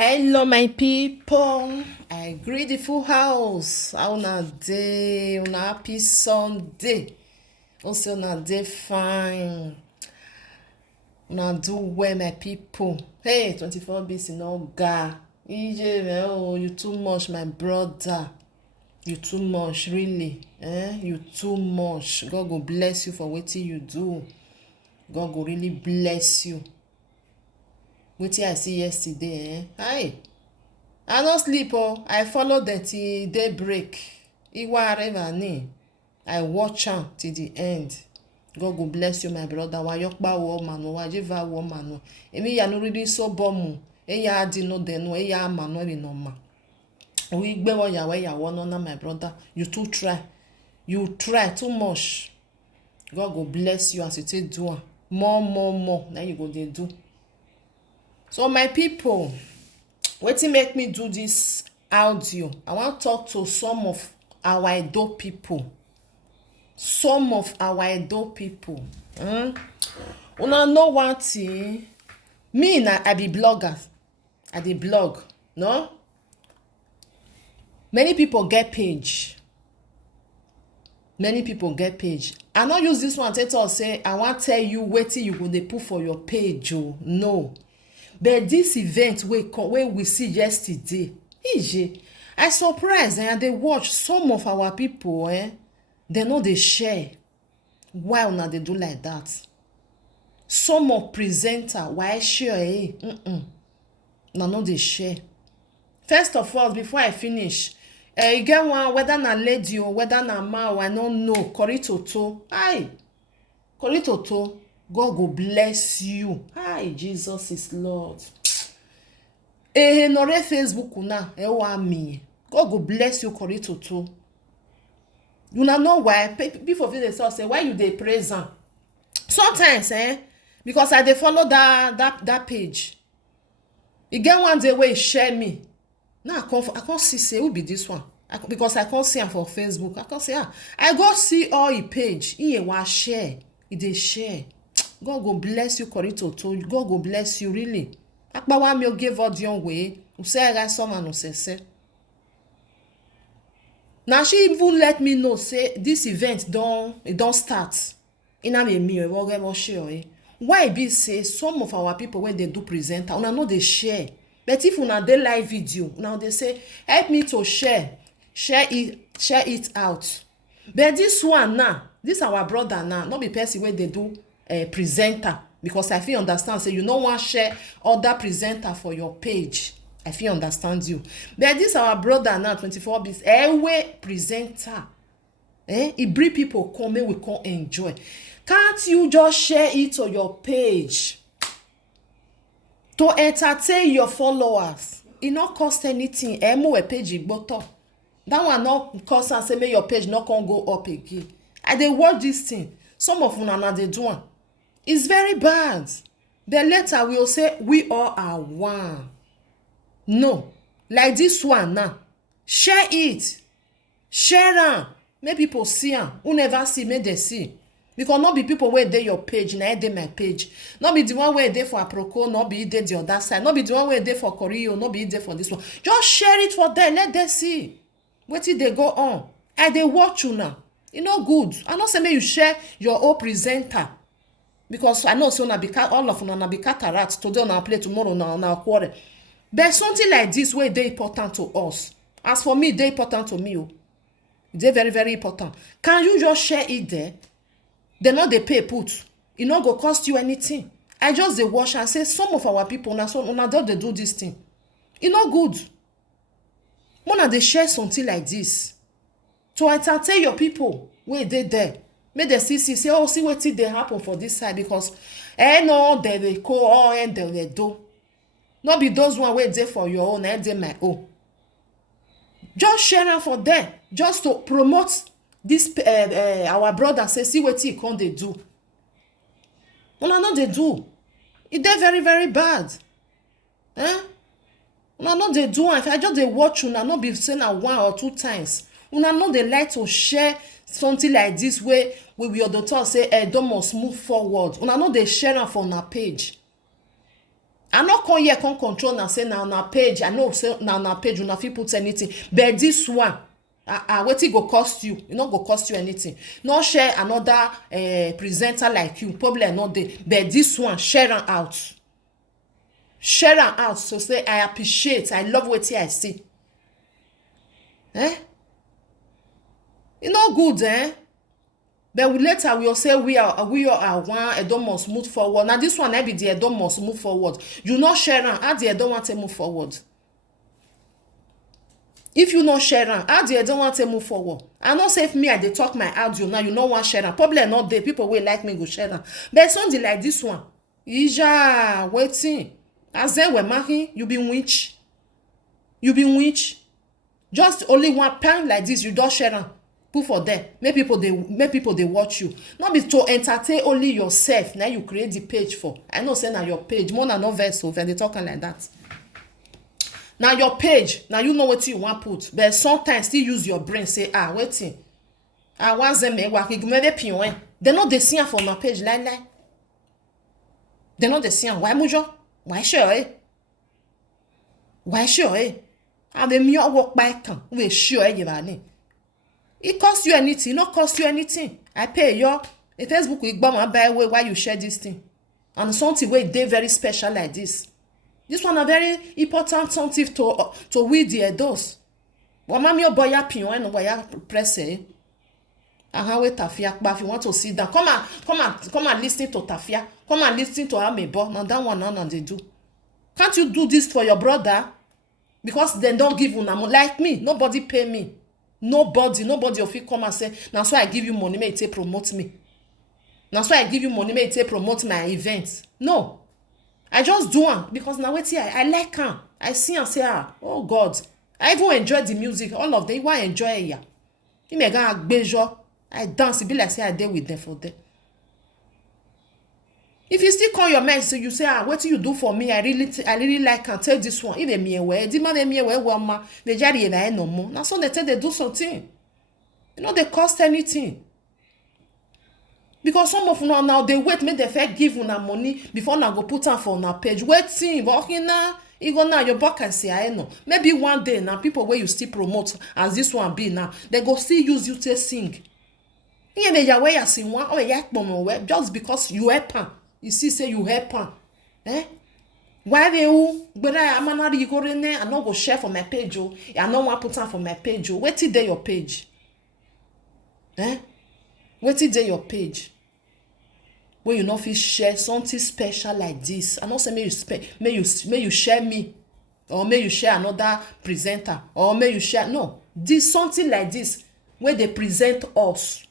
Hello, my people. I greet the full house. How una day? Una happy Sunday. Also, una day fine. Una do well, my people. Hey, 24 BC no ga. EJ, man, oh, you too much, my brother. You too much, really. You too much. God go bless you for wetin you do. God go really bless you. Wetin I see yesterday, Hi. I no sleep I follow dem till day break. Iwa areva ni. I watch am till the end. God go bless you, my brother. Wayokpa wo manu, wajiva wo manu. Emi ya no really so bomu. Eya adi no denu, eya manu ebi no ma. We gbe wo ya we ya wo no na, my brother. You too try. You try too much. God go bless you as you take do am. More. Now you go dey do. So my people, wetin make me do this audio? I wan talk to some of our Edo people. Some of our Edo people. Una know one thing? Me na I be blogger. I dey blog, no? Many people get page. Many people get page. I no use this one take talk say I wan tell you wetin you go dey put for your page o. No. But this event wey we see yesterday, I surprise and dey watch some of our people they no dey share. Why una dey do like that? Some of presenter why share una no dey share. First of all, before I finish, e get one whether na lady or whether na man, I no know. Koritoto, Koritoto, God go bless you. Hi, Jesus is Lord. Nore Facebook una wa mi. God go bless you, Koritoto. You know why? Before they say why you dey praise am. Sometimes because I dey follow that page. E get one day wey e share me. Now I can't see who be this one. Because I can't see am for Facebook. I can't see I go see all e page. E wa share. E dey share. God go bless you, Koritoto. God go bless you, really. Akpawa mi o give audio way. Usega someone usese. Now she even let me know say this event don't start. Ina me mi e wo ge wo share. Why be say some of our people when they do presenter, una know they share. But if una dey live video, now they say help me to share it out. But this one now, this our brother now, not be person where they do presenter, because I feel understand say you no wan share other presenter for your page. I feel understand you. But this our brother now 24 bits way presenter. He bring people come we can enjoy. Can't you just share it on your page to entertain your followers? It not cost anything. Mo page igboto. That one not cost and say make your page not can go up again. I dey watch this thing. Some of una na dey do am. It's very bad. The later will say we all are one. No, like this one now. Share it. Share am. Make people see am. Who never see, make they see. Because not be people where dey your page, na dey my page. Not be the one where dey for Aproko, not be dey the other side. Not be the one where dey for Korea, not be dey for this one. Just share it for them. Let them see. Wetin dey go on. I dey watch you now. E no good. I no say make you share your own presenter. Because I know so na be all of una na be cataract. Today una play, tomorrow na quarrel. But something like this wey dey important to us. As for me, dey important to me. Dey very, very important. Can you just share it there? They no dey pay put. E no go cost you anything. I just dey watch and say some of our people una just dey do this thing. E no good. Una dey share something like this to entertain your people wey dey there. Make dem see say oh, see wetin dey happen for this side, because no dem dey go dem dey do. No be those one wey dey for your own and dey my own. Just share am for them, just to promote this our brother say see wetin e come dey do. Una no dey do. E dey very, very bad. Una no dey do am. If I just dey watch una, no be say na one or two times. Una no dey like to share something like this wey we other talk say Edo must move forward. Una no dey share am for una page. I no come here come control na say na on page. I know say na on page una fit put anything, but this one wetin go cost you? E no go cost you anything. No share another presenter like you, problem no dey, but this one share am out. Share am out so say I appreciate, I love wetin I see. E no good, but later we will say we are one. Edo must move forward. Now this one, be the Edo must move forward. You not share am, how the Edo want to move forward? If you not share am, how the Edo want to move forward? I not say if me I dey talk my audio now, you no want share am. Probably not there. People will like me go share am. But something like this one, Ija waiting. As they were marking, you be witch. You be witch. Just only one time like this, you don't share am. Put for them. Make people they watch you. Not be to entertain only yourself. Now you create the page for. I know say now your page. More than no vessel. When they talking like that. Now your page. Now you know what you want put. But sometimes still use your brain. Say waiting. Want them maybe pion. They know they see for my page. Like. They know they see. Why mujo? Why sure? Why sure? The me work by can. We sure you are. It cost you anything, not cost you anything. I pay your Facebook will buy my way why you share this thing. And something where they very special like this. This one a very important something to we the Edos. But mommy your boy pion and why press it. How we Tafia, but if you want to sit down, come and listen to Tafia. Come and listen to Amebo. Now that one none they do. Can't you do this for your brother? Because they don't give you money. Like me, nobody pay me. Nobody of you come and say, now so I give you money, may it promote me. Now so I give you money, may it promote my events. No. I just do it because now wait here, I like him. I see and say, oh God. I even enjoy the music. All of them, why enjoy it here? You may go a bejo. I dance, it be like say I did with them for them. If you still call your man, so you say, what do you do for me? I really like and tell this one. If they me away, the man me away, ma, they jari no more. Now so they tell they do something. You know they cost anything. Because some of them now they wait, make they first give una money before now go put on for una page. Waiting, walking now, you go now your back and say I know. Maybe one day now people where you still promote as this one be now, they go still use you to sing. You may ya way you sing one or yak bomb just because you help her. You see, say you help her. Why they who? But I am not go in there and not go share for my page. I don't want to put on for my page. Wait till day your page. Wait till day your page. When you not feel share something special like this. I not say may you share me, or may you share another presenter, or may you share this something like this where they present us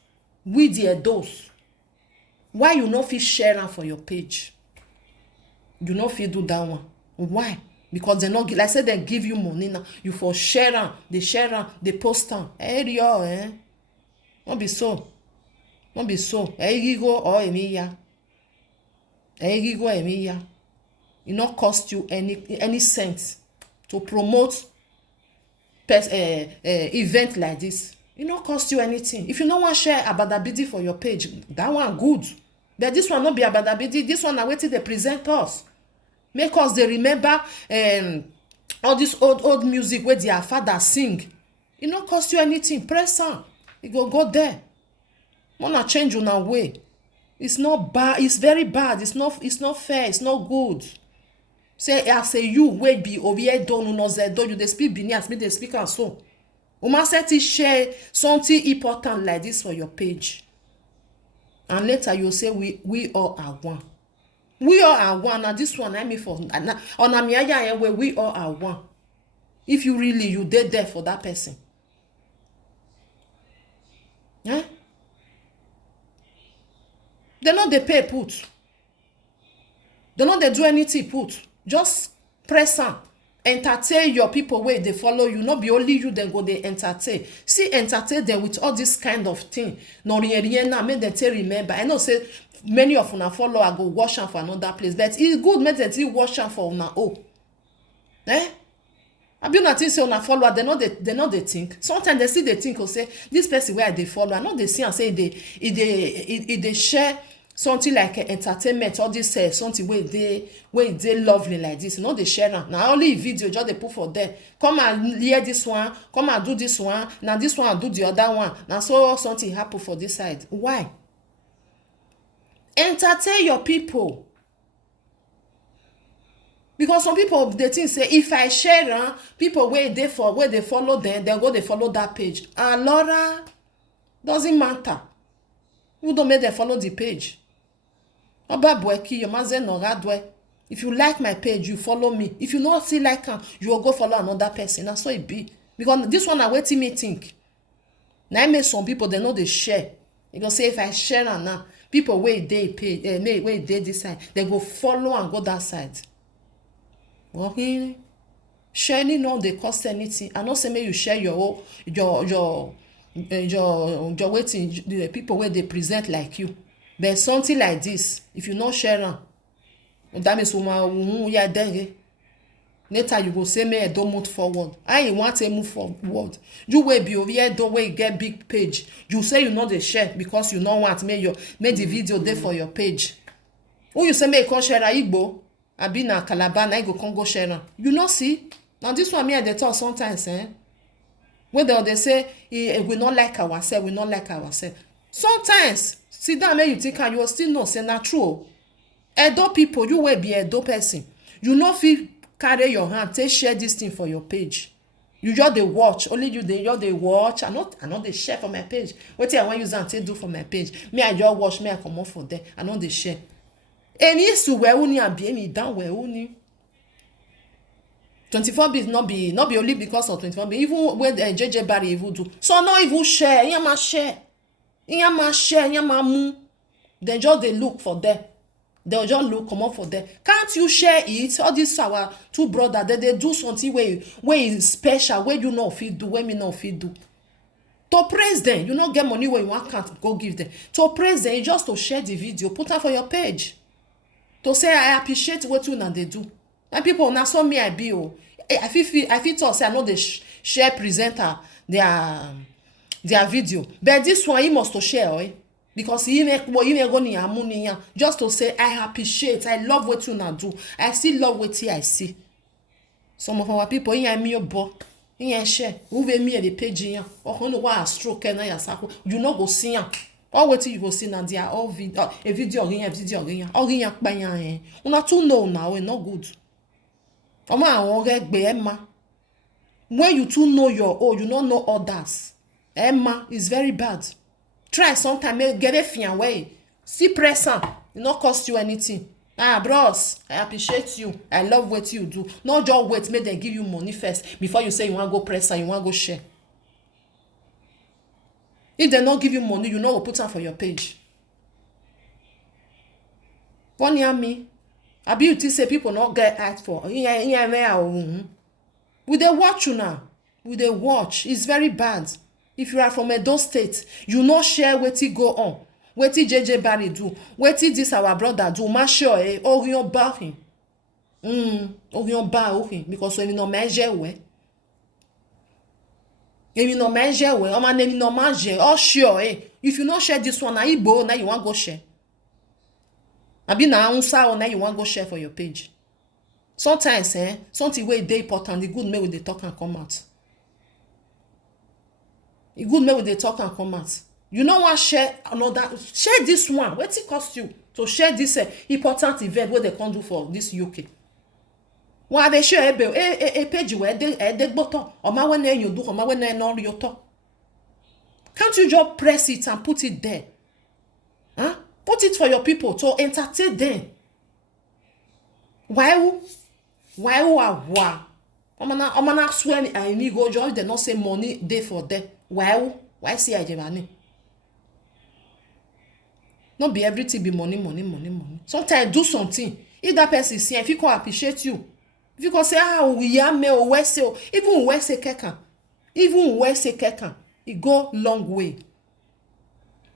with the Edos. Why you not feel share am for your page? You not feel do that one. Why? Because they not like I said they give you money now. You for share am, they post am. Hey, Won't be so. Egigo or Emiya. It not cost you any cent to promote event like this. It not cost you anything. If you no want share abadabidi for your page, that one good. But this one not be abadabidi. This one na wetin they present us. Make us they remember all this old music where their father sing. It not cost you anything. Press on. It go there. Wanna change una way. It's not bad. It's very bad. It's not fair. It's not good. Say I say you wey be over here don't know you they speak Bini as me they speak and so. Uma set share something important like this for your page. And later you say we all are one. We all are one. Now this one I mean for on a where we all are one. If you really you dead there for that person. They not they pay put. They not they do anything put. Just press on. Entertain your people where they follow you. Not be only you then go they entertain. See entertain them with all this kind of thing. No now make them tell remember. I know say many of una follow I go wash them for another place. But it's good make them wash them for una I be not say una follow they know they think. Sometimes they see they think or say this person where they follow. I know they see and say they share something like entertainment, all this something where they lovely like this, you know, they share am. Now only video just they put for there. Come and hear this one, come and do this one, now this one do the other one. Now so something happen for this side. Why? Entertain your people. Because some people they think say if I share people where they follow them, they'll go they follow that page. And Laura, doesn't matter. You don't make them follow the page. If you like my page, you follow me. If you not see like you will go follow another person. That's what it be. Because this one I waiting me think. Now I make some people they know they share. You go say if I share now, people where they pay, where they decide, they go follow and go that side. Okay. Sharing no they cost anything. I not say may you share your waiting the people where they present like you. But something like this, if you not share them, that means you are there. Later you go say me don't move forward. I want to move forward. You will be over here, don't wait get big page. You say you know the share because you don't want make the video there for your page. Or you say me come share Igbo, I be na Calabar, I go Congo share. You know see? Now this one me at the talk sometimes, when they say we not like ourselves, we not like ourselves. Sometimes sit down make you think and you will still know say not true. Edo people, you will be Edo person. You know feel carry your hand, take share this thing for your page. You just they watch, only you they watch. I not they share for my page. What I want use and take do for my page. Me I just watch, me I come off for there. I know they share. Any su we uni and be any down we uni. 24 bit not be only because of 24 bit. Even when JJ Barry even do. So no even share. Yama share. Yama mu. Then just they look for there. They'll just look come up for them. Can't you share it? All this our two brothers, they do something where is special, where you know fit do, where me know fit do. To praise them, you not get money where you want can't go give them. To praise them, just to share the video, put it for your page. To say I appreciate what you know they do. And people now saw me I be I feel to say I know they share presenter their video. But this one he must to share, because he make go ni amuni just to say I appreciate, I love what you now do. I still love what I see. Some of our people in me bo in share who we me the page here or no wa stroke na ya sako you no go see am. All what you go see na dia all video a video again all yan pa yan una too know now e no good. Omo awon regbe Emma when you too know your own, you don't know others. Emma is very bad. Try sometime get a fian way. See present. It not cost you anything. Bros, I appreciate you. I love what you do. Not just wait, make them give you money first before you say you want to go press and you want to go share. If they not give you money, you know go put them for your page. One year me. I be you say people not get asked for. We they watch you now. We they watch. It's very bad. If you are from Edo State, you not share what it go on. What it JJ Barry do. What it this our brother do. Ma sure orion bar him. Orion bar him. Because when you no measure we. If you no measure we. Oma name no measure. Oh sure If you not share this one, now you want go share. Abi na unsa now you want go share for your page. Sometimes something wey dey important, the good make we dey talk and come out. E good make we dey talk and come out. You no wan share another, share this one. Wetin cost you to share this important event wey they come do for this UK? Wọ́n dey share page wey dey gbọ́tọ̀. Ọma wey na you do, ọma wey na no your talk. Can't you just press it and put it there? Huh? Put it for your people to entertain them. Why wa? Omana swear I need go join. They not say money day for them. Why say I jebani? Not be everything be money. Sometimes do something. If that person see, if you can appreciate you, if you can say we are me or west even west kekan, it go long way.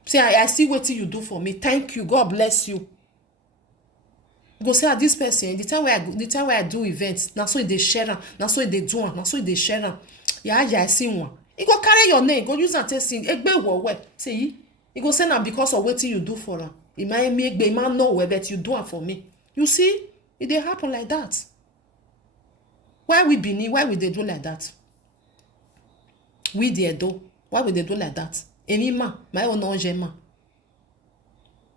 Say I see what you do for me. Thank you. God bless you. Go say this person the time where I do events, now so they share them, now so they do them, now so they share them. Yeah, I see one. You go carry your name, go use and tell sing. Egbe wo. Say you go say now because of what you do for them. It might make me man know where but you do it for me. You see, it dey happen like that. Why we Benin? Why we dey do like that? We the Edo. Why we dey do like that? Any man, my own non man.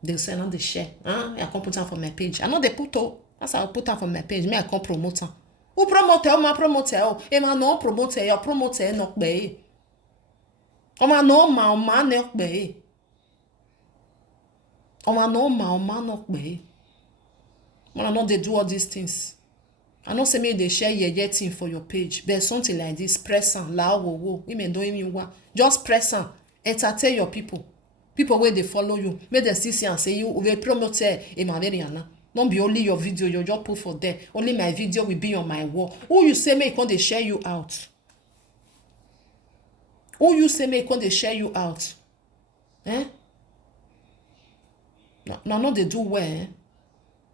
They say not the share. I can't put am for my page. I know they put up. That's how I put am for my page. Me I can't promote am. Who promote o? Ma promote o. E ma no promote yo. Promote no pe. O ma no ma no pe. O ma no ma no pe. Man, I know they do all these things. I know say me they share your thing for your page. There's something like this. Press on, la wo. Women don't even want. Just press on. Entertain your people. People where they follow you. Make them see and say you will promote Emaveriana. Don't be only your video, you just put for there. Only my video will be on my wall. Who you say me can they share you out? Who you say me can they share you out? Eh? No, they do well. Eh?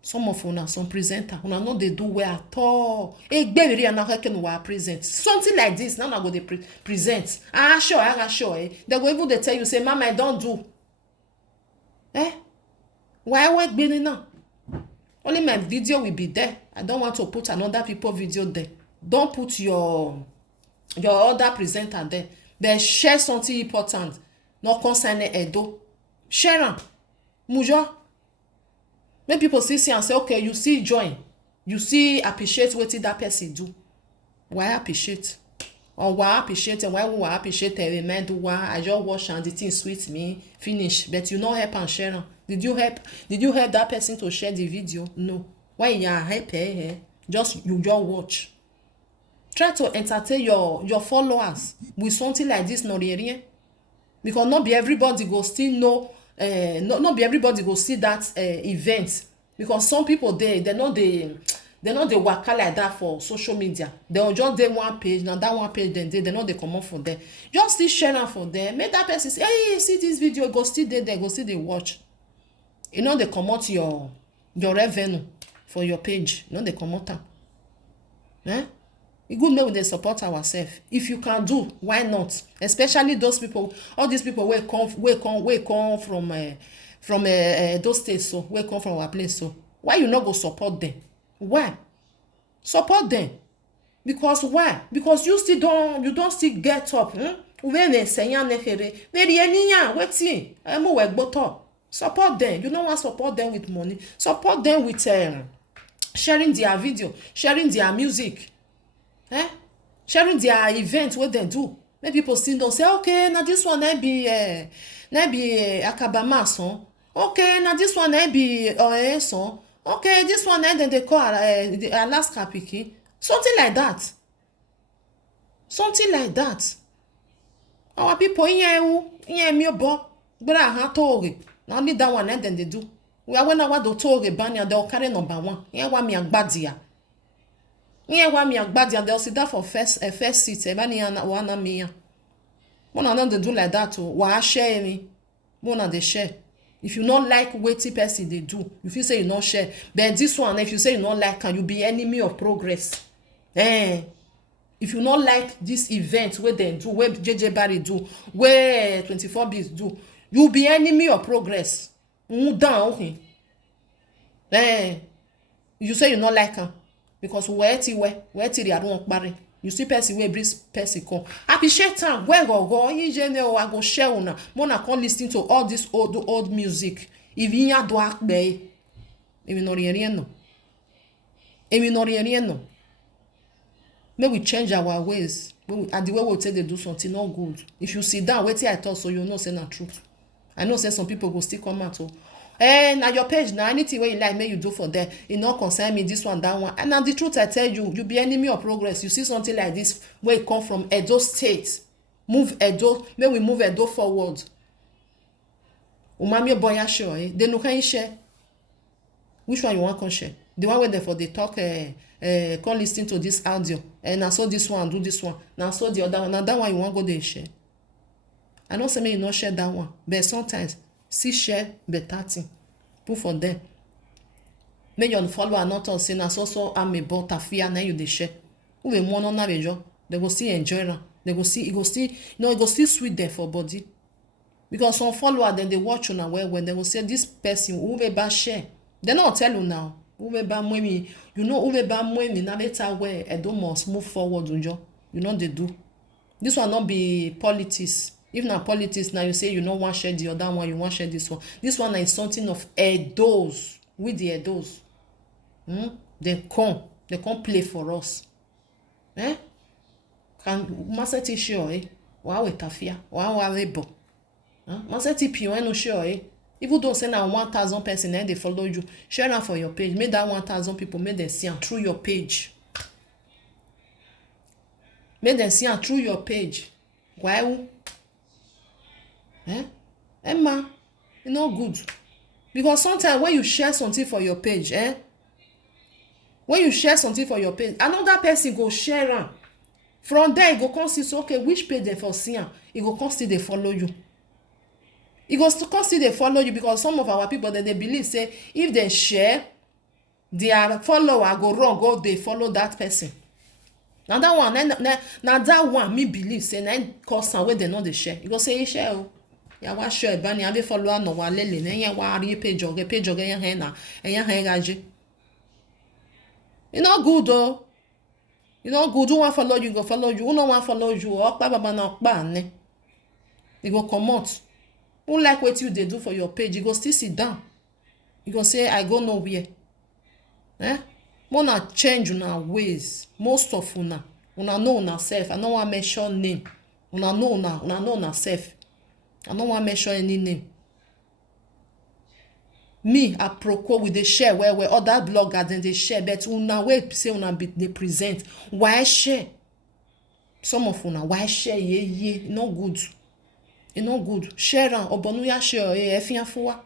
Some of una, some presenter, una no they do well at all. Baby, and now can we present something like this? Now I go they present. Sure. Eh? They go even they tell you say, Mama, I don't do. Eh? Why work being now? Only my video will be there. I don't want to put another people video there. Don't put your other presenter there. But share something important. Not concerning Edo. Share them. Mujo. When people see and say, okay, you see join. You see appreciate what that person do. Why appreciate? Or why appreciate and why we appreciate every man do why I just watch and the thing sweet me, finish. But you not help and share them. Did you help that person to share the video? No. Why you help her? Just watch. Try to entertain your followers with something like this, not really. Because not be everybody go still know, not be everybody go see that event. Because some people they know they work like that for social media. They'll just do one page, now that one page then they know they come up for them. Just still share them for them. Make that person say, hey, see this video, go still there, go still they watch. You know they come out your revenue for your page. You know they come out them. Eh? It good make they support ourselves. If you can do, why not? Especially those people, all these people will come from those states, so will come from our place. So why you not go support them? Why? Support them. Because why? Because you don't still get up. When they say support them. You don't want to support them with money. Support them with sharing their video, sharing their music. Sharing their events, what they do. Many people still don't say, okay, now this one be Akabama song. Okay, now this one be song. Okay, this one then they call the Alaska Piki. Something like that. Something like that. Our people in me bo bra ha toge. Now only that one then they do. We are when I want to toge banya they'll carry number 1. Yeah, wa mi agbadia. Yeah, wa mi agbadia they'll sit down for first seat. Ebani wana miya. Mona don't they do like that too. Wa share me. Mona they share. If you not like wetin person they do, if you say you not share, then this one, if you say you not like, can you be enemy of progress? If you not like this event where they do, where JJ Barry do, where 24 Bits do, you be enemy of progress. Down. You say you not like them because where the other one barry. You see person where bring person come. Appreciate time. Where go? In general, I go share una. Mona come listen to all this old music. If you do act bay, even no rien no. May we change our ways. And the way we take they do something not good. If you sit down, wait till I talk, so you know say not truth. I know say some people go still come out. Now your page now anything where you like may you do for there. It not concern me this one that one. And now the truth I tell you, you be enemy of progress. You see something like this where it come from Edo State. Move Edo, may we move Edo forward. Umami boya sure, They no can share. Which one you want to share? The one where they for they talk come listen to this audio. And I saw this one, do this one. Now I saw the other one. Now that one you want go there share. I don't say me you not share that one. But sometimes see share better thing. Put for them. Make your follower not on say na so am about tafia na you dey share. Who be more na bejo. They go still enjoy them. They go see it go still it go still sweet there for body. Because some follower then they watch una well when they will say this person who be ba share. They not tell you now. Who be ba mwemi. You know who be ba mwemi na later where Edo must move forward unjo. You know they do. This one not be politics. If na politics now you say you no want share the other one, you want share this one. This one is something of Edos. With the Edos. They come play for us. Can maseti sure wa we tafia wa rebo. Maseti pio no sure even though say na 1,000 person they follow you, share am for your page. Make that 1,000 people make them see am through your page. Make them see am through your page. Why? Emma, it's not good. Because sometimes when you share something for your page, when you share something for your page, another person go share am. From there, you go come see, so, okay, which page they for see am? You go come see they follow you. You go come see they follow you because some of our people that they believe say if they share, their follower go wrong, go they follow that person. Now that one me believe say na cause am wey they know they share. You go say you share o. Ya wa share ba ni abi follower no wa lele na yan wa ri page oge yan hen na yan hen gaje. You no good o. You no good. Who want follow you go follow you. Who no want follow you okpa baba na okpa ne. You go comot. Who like what you they do for your page, you go still sit down. You go say I go nowhere. Wanna change una ways. Most of una know una self. I don't want to mention name. Una know una self. I don't want to mention any name. Me, I procure with the share where other bloggers then they share, but una way say una they present. Why share? Some of una why share? Yeah, no good. It's not good. Share am obonu ya share efian fuwa.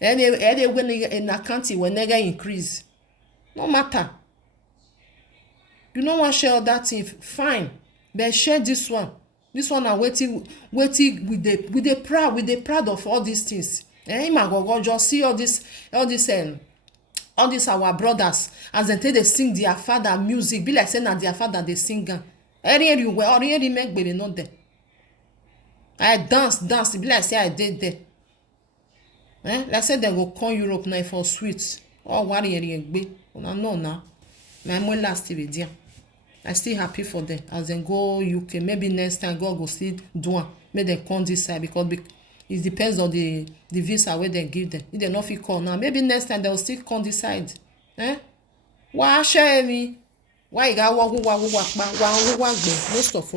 Any when in account when nega increase. No matter. You don't want share that thing, fine. But share this one. This one are waiting with the proud of all these things. Go just see all this our brothers as they sing their father music. Be like saying that their father they sing. Already make baby not there. I dance, be like say I did there. Like say they go come Europe now for sweets. Oh, what gbe. Una know now. My mom last TV I still happy for them as they go UK. Maybe next time God go still do am. Make them come this side because it depends on the visa where they give them. If they not fit call now, maybe next time they will still come this side. Why share me? Why you got wa gbe? Most of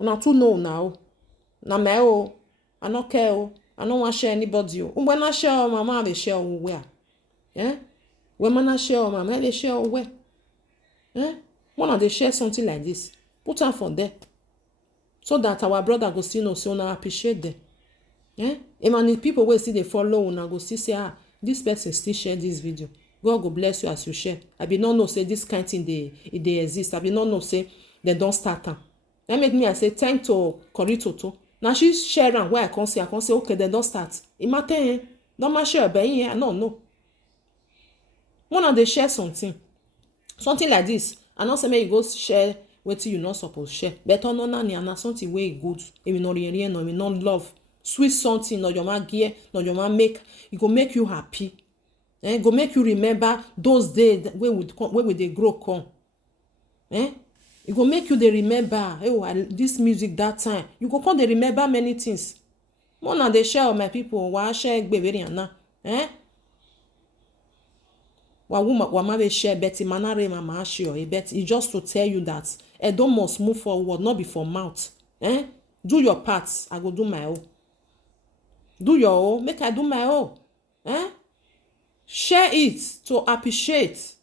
una too know now. Na me o, I no care o, I no want share anybody o. When I share mama they share where? When I share mama they share where? One they share something like this, put am for there, so that our brother go see no so now appreciate them. And if people will see they follow una go see say this person still share this video. God go bless you as you share. I be no know say this kind thing they exist. I be no know say they don't start am. That make me I say thank to Koritoto. Now she share am where I can say okay they don't start. It matter don't ma share but I no know. One they share something like this. I know say make you go share wetin you not supposed share. But no na something way good. If you not really no you not love sweet something no your man gear no your man make it go make you happy. Go make you remember those days where we they grow come. It go make you they remember this music that time. You go come they remember many things. More than they share with my people. Why share gbeveri na? Wa be share Betty manare mama share bet it just to tell you that Edo must move forward, not be for mouth. Do your part. I go do my own. Do your own. Make I do my own. Share it to appreciate.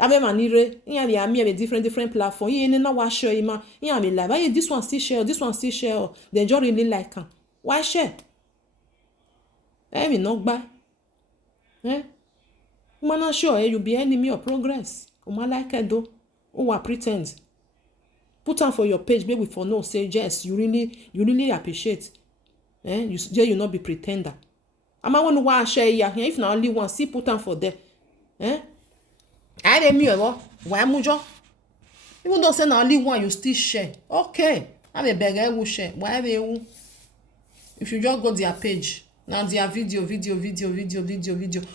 Abe manire, me a different platform. You ain't wa share ima. Me like, why this one still share, this one still share. They just really like am. Why share? Me not buy. Not sure you be enemy of progress. Like I do. Who pretend. Put on for your page, baby, for no say yes. You really appreciate. You not be pretender. I might want to watch share here. If not only one, see put on for there. I didn't mean why mujo. Even though say na only one you still share. Okay. I'm a beggar who share. Why they if you just go their page, now their video,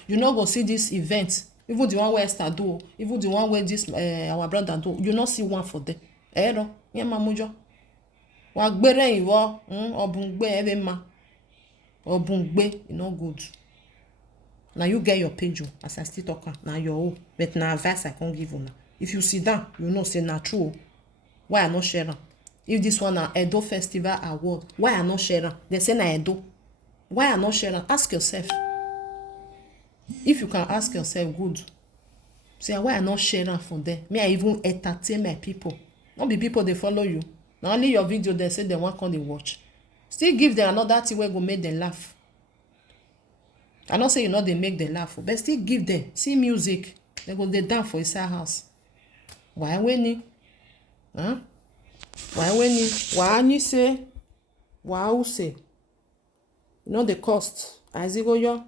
you not go see this event. Even the one where Esther do, even the one where this our brother do, you not see one for them. No, yeah, mamujo. Wa gbere iwo, obungbe ebe ma. Obungbe, e no good. Now you get your page, as I still talk, now your own. But now advice I can't give you now. If you sit down, you know say na true. Why I not share am? If this one na Edo Festival Award, why I not share am? They say na Edo. Why I not share am? Ask yourself. If you can ask yourself, good. Say why I not share am for them? Me I even entertain my people. Not be people they follow you. Na only your video they say they want come dey watch. Still give them another thing wey go make them laugh. I not say you know they make them laugh, but still give them. See music, they go dey dance for inside house. Why when huh? Why when you say why who say you know the cost as you go yo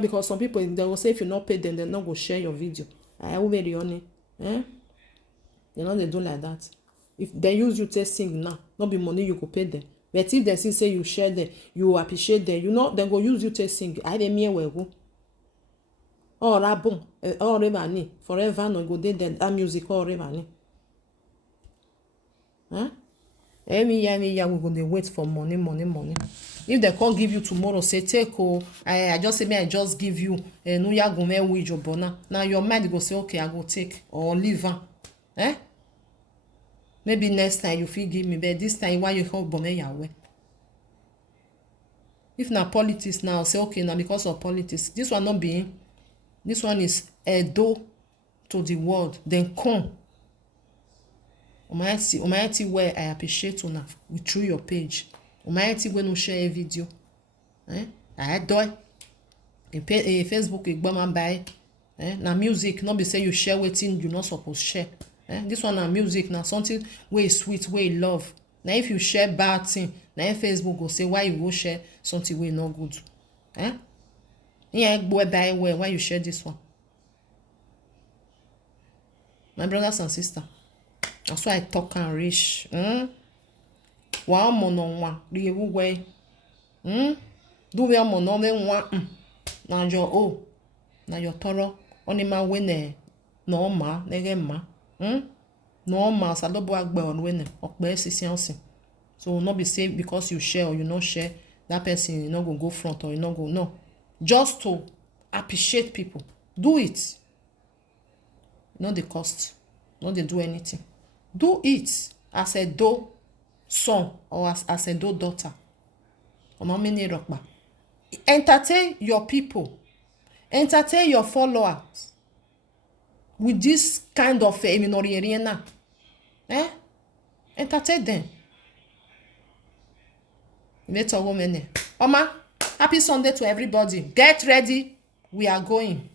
because some people they will say if you not pay them they not go share your video. I will very honey. You know they do like that. If they use you to sing now, not be money you go pay them. But if they say you share them, you appreciate them, you know they go use you to sing. I dey mean well go. Oh rabon, oh revani forever no go dey that music oh revani. Huh? Every year we go dey wait for money. If they can't give you tomorrow, say take I just say me I just give you no ya go me with your bona. Now your mind go say okay I go take or leave am. Maybe next time you fit give me, but this time why you help bome yawe? If na politics now, say okay now because of politics. This one not being. This one is Edo to the world. Then come. Umayati where I appreciate una with through your page. Umayati when you share a video. I do it. Facebook igbama buy. Na music not be say you share wetin you not supposed share. This one na music na something wey sweet wey love. Now if you share bad thing, now Facebook go say why you go share something wey not good. Yeah, boy buy why you share this one. My brothers and sisters, that's why I talk and reach. Wa mono nwa riwu we. Do we mono me nwa na your na your toro oni ma we ne no ma nege ma. No ma salobo agbe on we ne okpe sisiansi. So not be say because you share or you not share that person you not go front or you not go no. Just to appreciate people. Do it. Not the cost. Not they do anything. Do it as a do son or as a do daughter. Entertain your people. Entertain your followers with this kind of eminoriana. Entertain them. Later woman. Oma, happy Sunday to everybody. Get ready. We are going.